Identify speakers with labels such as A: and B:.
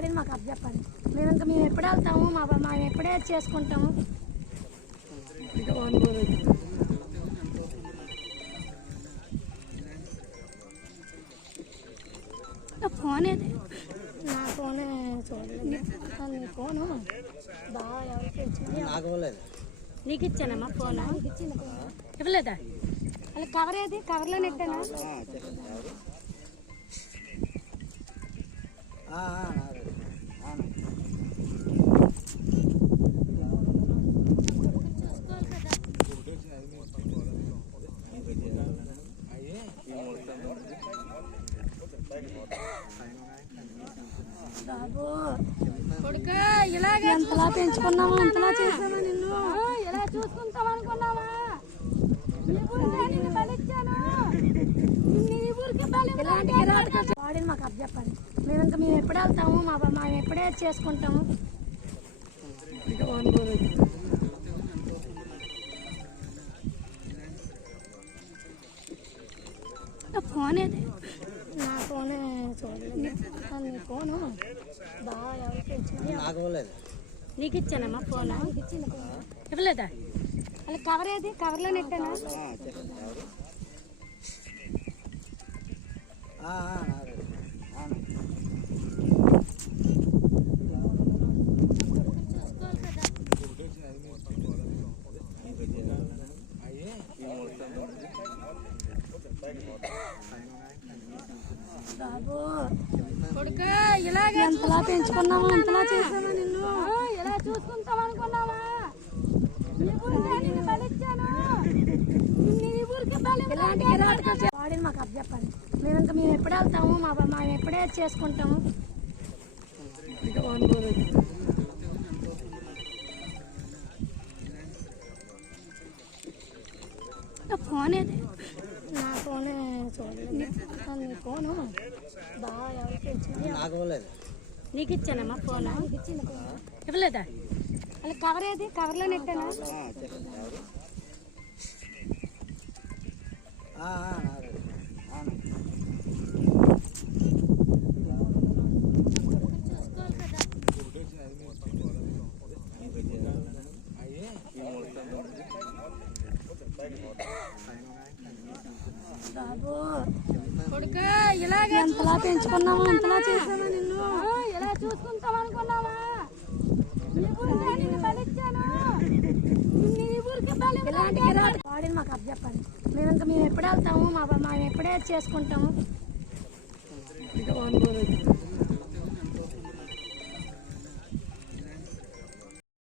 A: బాడీని మాకు అప్పచెప్పండి మేము ఇంకా మేము ఎప్పుడు వెళ్తాము? మా మేము ఎప్పుడే చేసుకుంటాము? ఫోన్ ఏది నా ఫోన్ చూడలేదు నీ ఫోను? బాగా ఎవరికి
B: నాకు
A: ఇచ్చానమ్మా ఫోన్? ఇవ్వలేదా? అలా కవర్ ఏది? కవర్లో నెట్టానా? ఎంతలా పెంచుకున్నావా? ఎంతలా చేసావా నిన్ను? ఎలా చూసుకుంటాం అనుకున్నావా నీ ఊరికే నిన్ను బలిచ్చాను. నీ ఊరికే బాడీని మాకు అప్పచెప్పండి మేము ఇంకా మేము ఎప్పుడు వెళ్తాము? మా మేము ఎప్పుడే చేసుకుంటాము? నా ఫోన్ ఏది నా ఫోన్ చూడలేదు నీ ఫోను? బాగా ఎవరికి
B: నీకు
A: ఇచ్చానమ్మా ఫోన్? ఇవ్వలేదా? అలా కవర్ ఏది? కవర్లో నెట్టానా? ఎంతలా పెంచుకున్నావా ఎంతలా చేసావా నిన్ను? ఎలా చూసుకుంటాం అనుకున్నావా నీ ఊరికే బాడీని మాకు అప్పచెప్పండి మేము ఇంకా మేము ఎప్పుడు వెళ్తాము మా మేము ఎప్పుడే చేసుకుంటాము? ఫోన్ ఏది? నా ఫోన్ చూడలేదు. ఫోను? బాగా ఎవరికి
B: ఇవ్వలేదు.
A: నీకు ఇచ్చానమ్మా ఫోన్? ఇవ్వలేదా? అలా కవర్ ఏది? కవర్లో నెట్టానా? ఎంతలా పెంచుకున్నావా? ఎంతలా చేసావా నిన్ను? ఎలా చూసుకుంటాం అనుకున్నావా నీ ఊరికే నిన్ను బలిచ్చాను. నీ ఊరికే బలి బాడీని మాకు అప్పచెప్పండి మేము ఇంకా మేము ఎప్పుడు వెళ్తాము? మా మేము ఎప్పుడే చేసుకుంటాము?